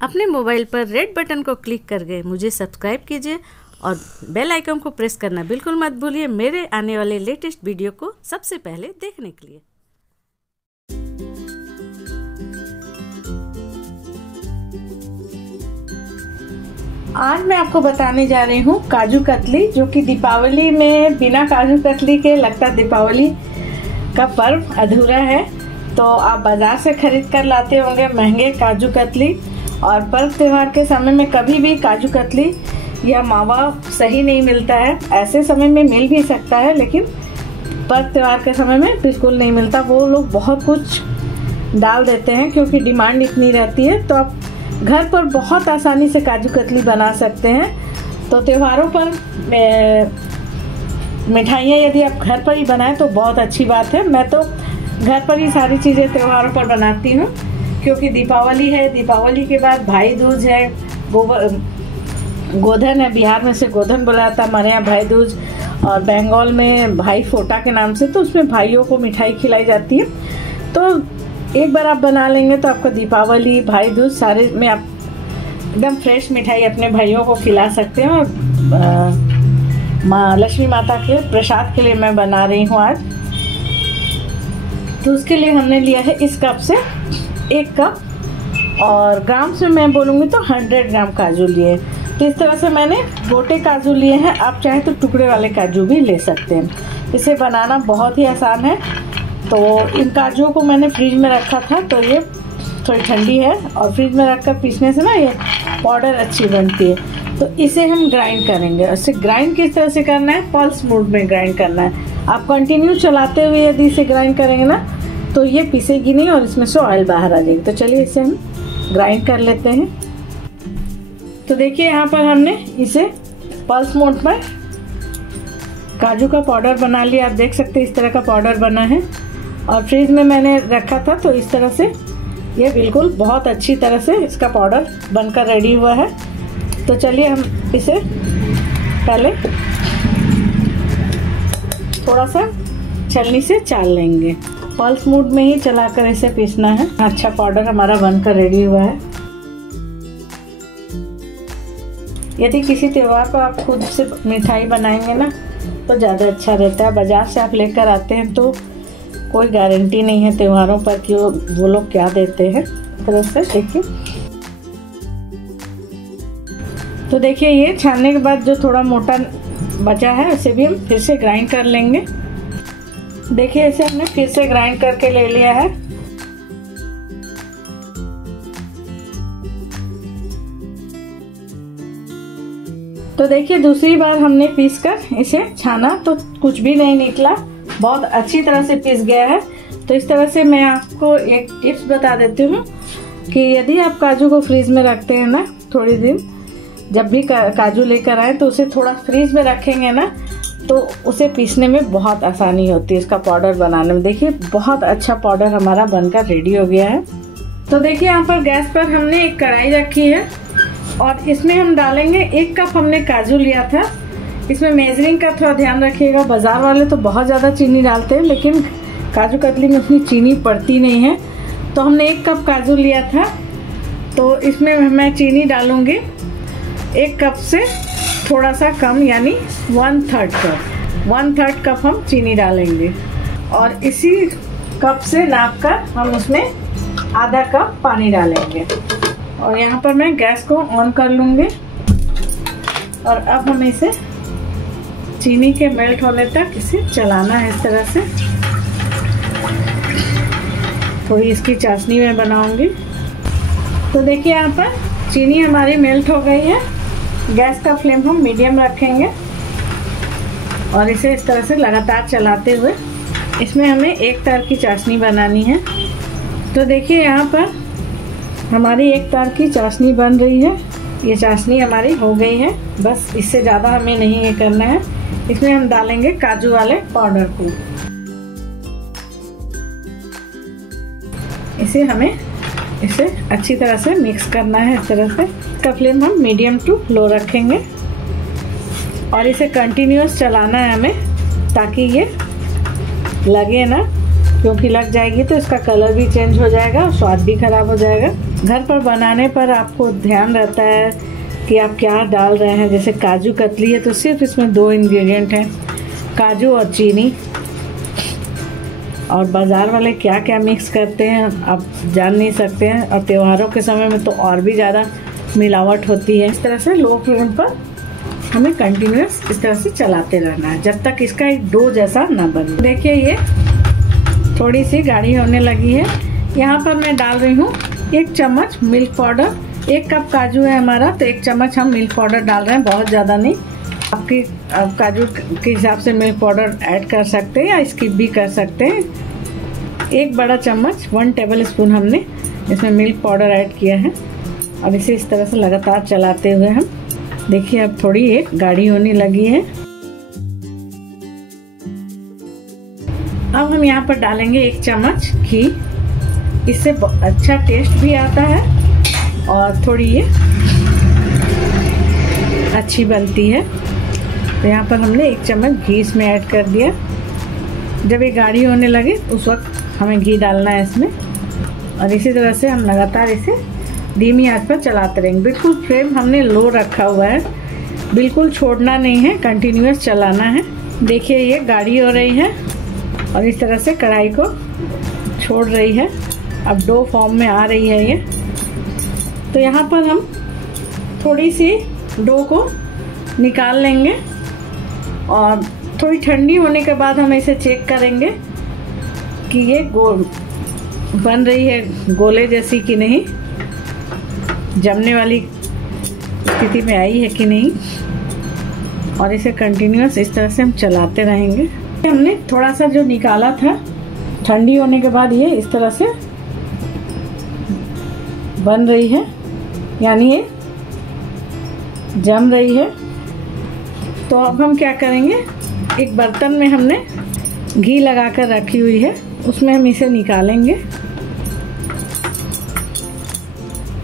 अपने मोबाइल पर red button को क्लिक करके मुझे सब्सक्राइब कीजिए और बेल आइकन को प्रेस करना बिल्कुल मत भूलिए मेरे आने वाले लेटेस्ट वीडियो को सबसे पहले देखने के लिए। आज मैं आपको बताने जा रही हूँ काजू कतली, जो कि दीपावली में बिना काजू कतली के लगता दीपावली का पर्व अधूरा है। तो आप बाजार से खरीद कर लाते होंगे महंगे काजू कतली, और पर्व त्योहार के समय में कभी भी काजू कतली या मावा सही नहीं मिलता है। ऐसे समय में मिल भी सकता है, लेकिन पर्व त्योहार के समय में बिल्कुल नहीं मिलता। वो लोग बहुत कुछ डाल देते हैं क्योंकि डिमांड इतनी रहती है। तो आप घर पर बहुत आसानी से काजू कतली बना सकते हैं। तो त्योहारों पर मिठाइयाँ यदि आप घर पर ही बनाएं तो बहुत अच्छी बात है। मैं तो घर पर ही सारी चीज़ें त्योहारों पर बनाती हूँ, क्योंकि दीपावली है, दीपावली के बाद भाई दूज है, गोधन है। बिहार में से गोधन बोला जाता है, हमारे यहाँ भाई दूज, और बंगाल में भाई फोटा के नाम से। तो उसमें भाइयों को मिठाई खिलाई जाती है। तो एक बार आप बना लेंगे तो आपको दीपावली, भाई दूज सारे में आप एकदम फ्रेश मिठाई अपने भाइयों को खिला सकते हैं। और माँ लक्ष्मी माता के प्रसाद के लिए मैं बना रही हूँ आज। तो उसके लिए हमने लिया है इस कप से 1 कप, और ग्राम से मैं बोलूँगी तो 100 ग्राम काजू लिए। तो इस तरह से मैंने गोटे काजू लिए हैं। आप चाहे तो टुकड़े वाले काजू भी ले सकते हैं। इसे बनाना बहुत ही आसान है। तो इन काजुओं को मैंने फ्रिज में रखा था, तो ये थोड़ी ठंडी है, और फ्रिज में रखकर पीसने से ना ये पाउडर अच्छी बनती है। तो इसे हम ग्राइंड करेंगे। इसे ग्राइंड किस तरह से करना है, पल्स मोड में ग्राइंड करना है। आप कंटिन्यू चलाते हुए यदि इसे ग्राइंड करेंगे ना तो ये पीसेगी नहीं और इसमें से ऑयल बाहर आ जाएगी। तो चलिए इसे हम ग्राइंड कर लेते हैं। तो देखिए यहाँ पर हमने इसे पल्स मोड पर काजू का पाउडर बना लिया। आप देख सकते हैं इस तरह का पाउडर बना है, और फ्रिज में मैंने रखा था। तो इस तरह से ये बिल्कुल बहुत अच्छी तरह से इसका पाउडर बनकर रेडी हुआ है। तो चलिए हम इसे पहले थोड़ा सा छलनी से चाल लेंगे। पल्स मोड में ही चलाकर इसे पीसना है। अच्छा पाउडर हमारा बनकर रेडी हुआ है। यदि किसी त्योहार पर आप खुद से मिठाई बनाएंगे ना तो ज़्यादा अच्छा रहता है। बाजार से आप लेकर आते हैं तो कोई गारंटी नहीं है त्योहारों पर कि वो लोग क्या देते हैं। तरह से देखिए। तो देखिए ये छानने के बाद जो थोड़ा मोटा बचा है उसे भी हम फिर से ग्राइंड कर लेंगे। देखिए इसे हमने फिर से ग्राइंड करके ले लिया है। तो देखिए दूसरी बार हमने पीसकर इसे छाना तो कुछ भी नहीं निकला, बहुत अच्छी तरह से पीस गया है। तो इस तरह से मैं आपको एक टिप्स बता देती हूँ कि यदि आप काजू को फ्रीज में रखते हैं ना थोड़ी दिन, जब भी काजू लेकर आए तो उसे थोड़ा फ्रीज में रखेंगे ना तो उसे पीसने में बहुत आसानी होती है, इसका पाउडर बनाने में। देखिए बहुत अच्छा पाउडर हमारा बनकर रेडी हो गया है। तो देखिए यहाँ पर गैस पर हमने एक कढ़ाई रखी है, और इसमें हम डालेंगे 1 कप हमने काजू लिया था। इसमें मेजरिंग का थोड़ा ध्यान रखिएगा। बाजार वाले तो बहुत ज़्यादा चीनी डालते हैं, लेकिन काजू कतली में उतनी चीनी पड़ती नहीं है। तो हमने 1 कप काजू लिया था, तो इसमें मैं चीनी डालूंगी 1 कप से थोड़ा सा कम, यानी 1/3 कप। 1/3 कप हम चीनी डालेंगे, और इसी कप से नापकर हम उसमें आधा कप पानी डालेंगे। और यहाँ पर मैं गैस को ऑन कर लूँगी, और अब हमें इसे चीनी के मेल्ट होने तक इसे चलाना है इस तरह से। थोड़ी इसकी चाशनी में बनाऊंगी। तो देखिए यहाँ पर चीनी हमारी मेल्ट हो गई है। गैस का फ्लेम हम मीडियम रखेंगे, और इसे इस तरह से लगातार चलाते हुए इसमें हमें 1 तार की चाशनी बनानी है। तो देखिए यहाँ पर हमारी 1 तार की चाशनी बन रही है। ये चाशनी हमारी हो गई है, बस इससे ज़्यादा हमें नहीं ये करना है। इसमें हम डालेंगे काजू वाले पाउडर को। इसे अच्छी तरह से मिक्स करना है इस तरह से। इसका फ्लेम हम मीडियम टू लो रखेंगे, और इसे कंटिन्यूअस चलाना है हमें, ताकि ये लगे ना, क्योंकि लग जाएगी तो इसका कलर भी चेंज हो जाएगा और स्वाद भी खराब हो जाएगा। घर पर बनाने पर आपको ध्यान रहता है कि आप क्या डाल रहे हैं। जैसे काजू कतली है तो सिर्फ इसमें 2 इंग्रेडिएंट हैं, काजू और चीनी। और बाज़ार वाले क्या क्या मिक्स करते हैं आप जान नहीं सकते हैं, और त्योहारों के समय में तो और भी ज़्यादा मिलावट होती है। इस तरह से लो फ्लेम पर हमें कंटिन्यूस इस तरह से चलाते रहना है जब तक इसका एक डो जैसा ना बने। देखिए ये थोड़ी सी गाढ़ी होने लगी है। यहाँ पर मैं डाल रही हूँ 1 चम्मच मिल्क पाउडर। 1 कप काजू है हमारा तो 1 चम्मच हम मिल्क पाउडर डाल रहे हैं, बहुत ज़्यादा नहीं। आप काजू के हिसाब से मिल्क पाउडर ऐड कर सकते हैं या स्किप भी कर सकते हैं। 1 बड़ा चम्मच 1 टेबल स्पून हमने इसमें मिल्क पाउडर ऐड किया है और इसे इस तरह से लगातार चलाते हुए हम देखिए अब थोड़ी एक गाढ़ी होने लगी है। अब हम यहाँ पर डालेंगे 1 चम्मच घी। इससे अच्छा टेस्ट भी आता है और थोड़ी ये अच्छी बनती है। तो यहाँ पर हमने 1 चम्मच घी इसमें ऐड कर दिया। जब ये गाढ़ी होने लगे उस वक्त हमें घी डालना है इसमें और इसी तरह से हम लगातार इसे धीमी आंच पर चलाते रहेंगे। बिल्कुल फ्लेम हमने लो रखा हुआ है, बिल्कुल छोड़ना नहीं है, कंटिन्यूस चलाना है। देखिए ये गाढ़ी हो रही है और इस तरह से कढ़ाई को छोड़ रही है, अब डो फॉर्म में आ रही है ये। तो यहाँ पर हम थोड़ी सी डो को निकाल लेंगे और थोड़ी ठंडी होने के बाद हम इसे चेक करेंगे कि ये गोल बन रही है, गोले जैसी कि नहीं, जमने वाली स्थिति में आई है कि नहीं। और इसे कंटिन्यूस इस तरह से हम चलाते रहेंगे। हमने थोड़ा सा जो निकाला था ठंडी होने के बाद ये इस तरह से बन रही है, यानी ये जम रही है। तो अब हम क्या करेंगे, एक बर्तन में हमने घी लगाकर रखी हुई है, उसमें हम इसे निकालेंगे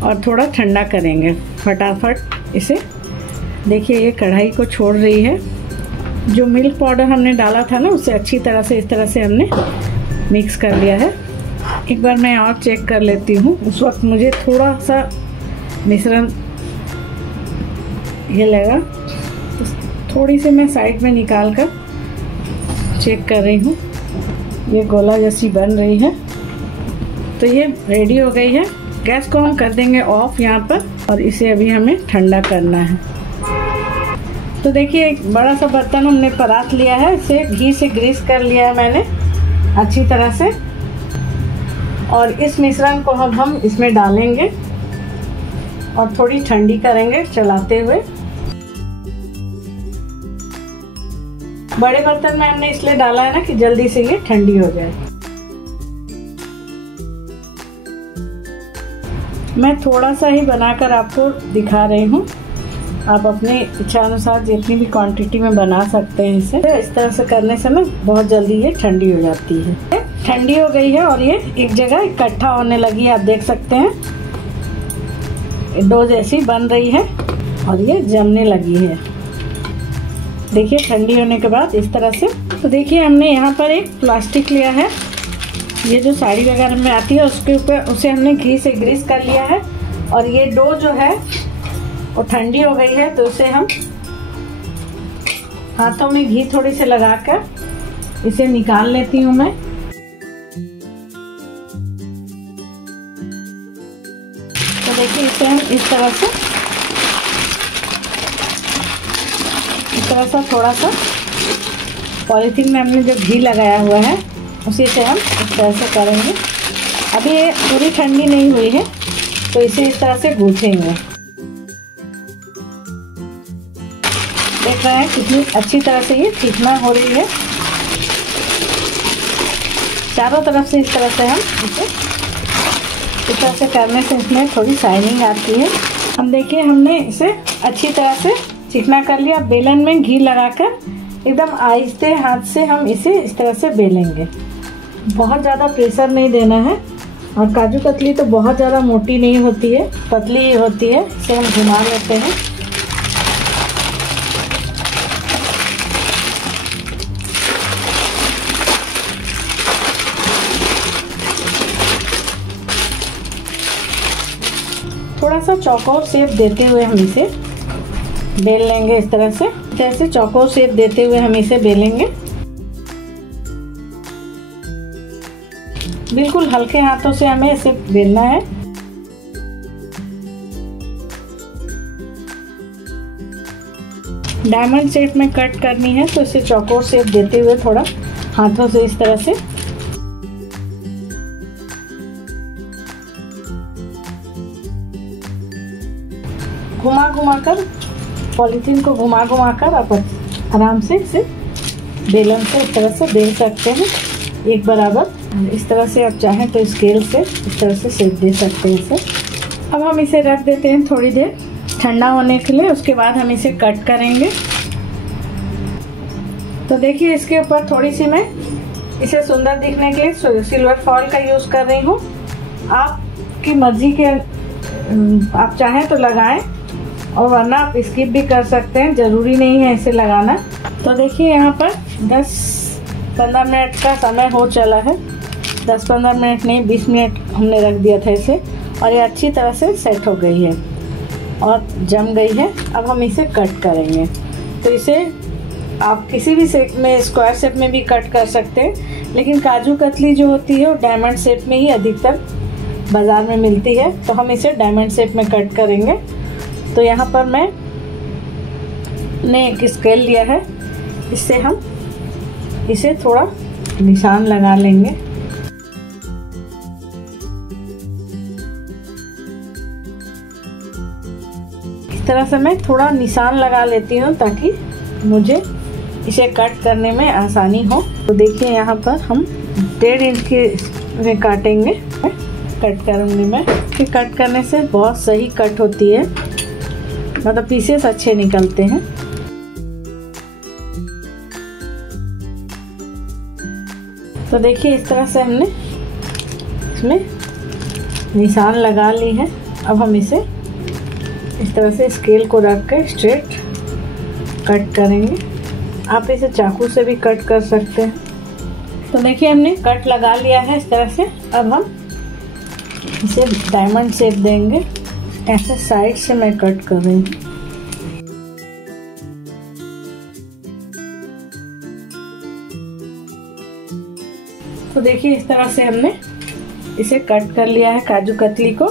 और थोड़ा ठंडा करेंगे फटाफट इसे। देखिए ये कढ़ाई को छोड़ रही है। जो मिल्क पाउडर हमने डाला था ना उसे अच्छी तरह से इस तरह से हमने मिक्स कर लिया है। एक बार मैं और चेक कर लेती हूँ। उस वक्त मुझे थोड़ा सा मिश्रण ये लगा तो थोड़ी सी मैं साइड में निकाल कर चेक कर रही हूँ। ये गोला जैसी बन रही है तो ये रेडी हो गई है। गैस को हम कर देंगे ऑफ यहाँ पर और इसे अभी हमें ठंडा करना है। तो देखिए एक बड़ा सा बर्तन हमने परात लिया है, इसे घी से ग्रीस कर लिया है मैंने अच्छी तरह से। और इस मिश्रण को हम इसमें डालेंगे और थोड़ी ठंडी करेंगे चलाते हुए। बड़े बर्तन में हमने इसलिए डाला है ना कि जल्दी से ये ठंडी हो जाए। मैं थोड़ा सा ही बनाकर आपको दिखा रही हूँ, आप अपने इच्छा अनुसार जितनी भी क्वांटिटी में बना सकते हैं इसे। इस तरह से करने से ना बहुत जल्दी ये ठंडी हो जाती है। ठंडी हो गई है और ये एक जगह इकट्ठा होने लगी है, आप देख सकते हैं डो जैसी बन रही है और ये जमने लगी है। देखिए ठंडी होने के बाद इस तरह से। तो देखिए हमने यहाँ पर एक प्लास्टिक लिया है, ये जो साड़ी वगैरह में आती है उसके ऊपर उसे हमने घी से ग्रीस कर लिया है। और ये डो जो है वो ठंडी हो गई है तो उसे हम हाथों में घी थोड़ी से लगाकर इसे निकाल लेती हूँ मैं। तो देखिए इसे हम इस तरह से थोड़ा सा पॉलीथीन में हमने जो घी लगाया हुआ है उसी से हम इस तरह से करेंगे। अभी ये पूरी ठंडी नहीं हुई है तो इसे इस तरह से गूंथेंगे। देख रहे हैं कितनी अच्छी तरह से ये थिकना हो रही है। चारों तरफ से इस तरह से हम इसे इस तरह से करने से इसमें थोड़ी शाइनिंग आती है। हम देखिए हमने इसे अच्छी तरह से चिकना कर लिया। बेलन में घी लगाकर एकदम आहिस्ते हाथ से हम इसे इस तरह से बेलेंगे, बहुत ज़्यादा प्रेशर नहीं देना है। और काजू कतली तो बहुत ज़्यादा मोटी नहीं होती है, पतली ही होती है। इसे हम घुमा लेते हैं। थोड़ा सा चौकोर शेप देते हुए हम इसे बेल लेंगे। इस तरह से जैसे चौकोर शेप देते हुए हम इसे बेलेंगे। बिल्कुल हल्के हाथों से हमें इसे बेलना है। डायमंड शेप में कट करनी है तो इसे चौकोर शेप देते हुए थोड़ा हाथों से इस तरह से घुमा घुमा कर, पॉलीथीन को घुमा घुमा कर आप आराम से इसे बेलन से इस तरह से बेल सकते हैं एक बराबर। इस तरह से आप चाहें तो स्केल से इस तरह से शेप दे सकते हैं इसे। अब हम इसे रख देते हैं थोड़ी देर ठंडा होने के लिए, उसके बाद हम इसे कट करेंगे। तो देखिए इसके ऊपर थोड़ी सी मैं इसे सुंदर दिखने के लिए सिल्वर फॉइल का यूज़ कर रही हूँ। आपकी मर्जी के आप चाहें तो लगाएं और वरना आप स्किप भी कर सकते हैं, ज़रूरी नहीं है इसे लगाना। तो देखिए यहाँ पर 10-15 मिनट का समय हो चला है। 10-15 मिनट नहीं, 20 मिनट हमने रख दिया था इसे और ये अच्छी तरह से सेट हो गई है और जम गई है। अब हम इसे कट करेंगे। तो इसे आप किसी भी शेप में, स्क्वायर शेप में भी कट कर सकते हैं, लेकिन काजू कतली जो होती है वो डायमंड शेप में ही अधिकतर बाज़ार में मिलती है। तो हम इसे डायमंड शेप में कट करेंगे। तो यहाँ पर मैंने एक स्केल लिया है, इससे हम इसे थोड़ा निशान लगा लेंगे। इस तरह से मैं थोड़ा निशान लगा लेती हूँ ताकि मुझे इसे कट करने में आसानी हो। तो देखिए यहाँ पर हम 1.5 इंच के में काटेंगे, कट करूँगी मैं। फिर कट करने से बहुत सही कट होती है, मतलब पीसेस अच्छे निकलते हैं। तो देखिए इस तरह से हमने इसमें निशान लगा ली है। अब हम इसे इस तरह से स्केल को रख कर स्ट्रेट कट करेंगे। आप इसे चाकू से भी कट कर सकते हैं। तो देखिए हमने कट लगा लिया है इस तरह से। अब हम इसे डायमंड शेप देंगे। ऐसे साइड से मैं कट कर रही हूँ। तो देखिए इस तरह से हमने इसे कट कर लिया है काजू कतली को।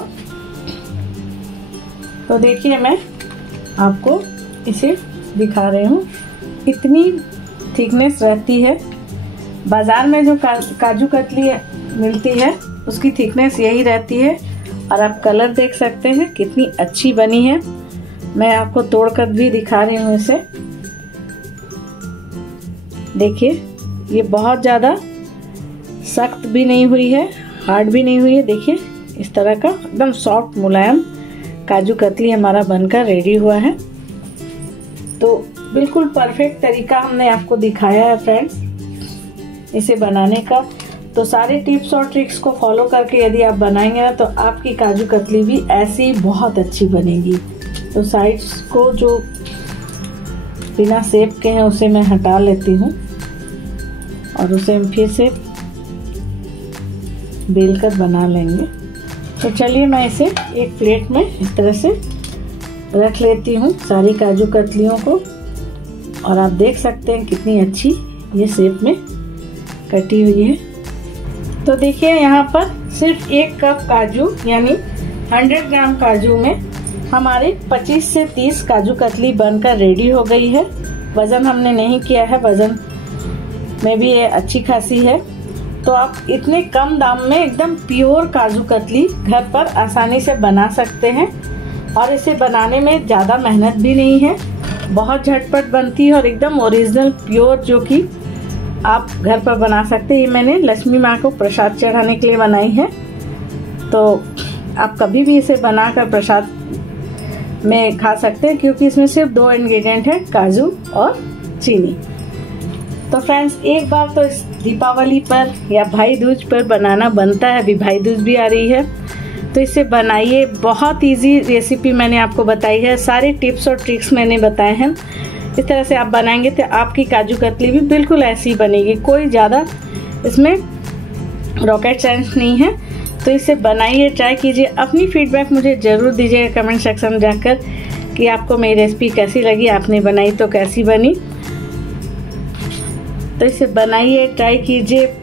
तो देखिए मैं आपको इसे दिखा रही हूँ, इतनी थिकनेस रहती है। बाज़ार में जो काजू कतली मिलती है उसकी थिकनेस यही रहती है। और आप कलर देख सकते हैं कितनी अच्छी बनी है। मैं आपको तोड़कर भी दिखा रही हूँ इसे। देखिए ये बहुत ज़्यादा सख्त भी नहीं हुई है, हार्ड भी नहीं हुई है। देखिए इस तरह का एकदम सॉफ्ट मुलायम काजू कतली हमारा बनकर रेडी हुआ है। तो बिल्कुल परफेक्ट तरीका हमने आपको दिखाया है फ्रेंड्स इसे बनाने का। तो सारे टिप्स और ट्रिक्स को फॉलो करके यदि आप बनाएंगे ना तो आपकी काजू कतली भी ऐसी बहुत अच्छी बनेगी। तो साइड्स को जो बिना शेप के हैं उसे मैं हटा लेती हूँ और उसे हम फिर से बेल कर बना लेंगे। तो चलिए मैं इसे एक प्लेट में इस तरह से रख लेती हूँ सारी काजू कतलियों को। और आप देख सकते हैं कितनी अच्छी ये शेप में कटी हुई है। तो देखिए यहाँ पर सिर्फ 1 कप काजू यानी 100 ग्राम काजू में हमारे 25 से 30 काजू कतली बनकर रेडी हो गई है। वज़न हमने नहीं किया है, वज़न में भी ये अच्छी खासी है। तो आप इतने कम दाम में एकदम प्योर काजू कतली घर पर आसानी से बना सकते हैं। और इसे बनाने में ज़्यादा मेहनत भी नहीं है, बहुत झटपट बनती है और एकदम ओरिजिनल प्योर जो कि आप घर पर बना सकते हैं। ये मैंने लक्ष्मी माँ को प्रसाद चढ़ाने के लिए बनाई है। तो आप कभी भी इसे बनाकर प्रसाद में खा सकते हैं क्योंकि इसमें सिर्फ 2 इंग्रेडिएंट है, काजू और चीनी। तो फ्रेंड्स एक बार तो इस दीपावली पर या भाई दूज पर बनाना बनता है। अभी भाई दूज भी आ रही है तो इसे बनाइए। बहुत इजी रेसिपी मैंने आपको बताई है, सारे टिप्स और ट्रिक्स मैंने बताए हैं। इस तरह से आप बनाएंगे तो आपकी काजू कतली भी बिल्कुल ऐसी ही बनेगी। कोई ज़्यादा इसमें रॉकेट साइंस नहीं है। तो इसे बनाइए, ट्राई कीजिए। अपनी फीडबैक मुझे ज़रूर दीजिएगा कमेंट सेक्शन में जाकर कि आपको मेरी रेसिपी कैसी लगी, आपने बनाई तो कैसी बनी। तो इसे बनाइए, ट्राई कीजिए।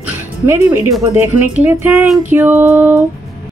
मेरी वीडियो को देखने के लिए थैंक यू।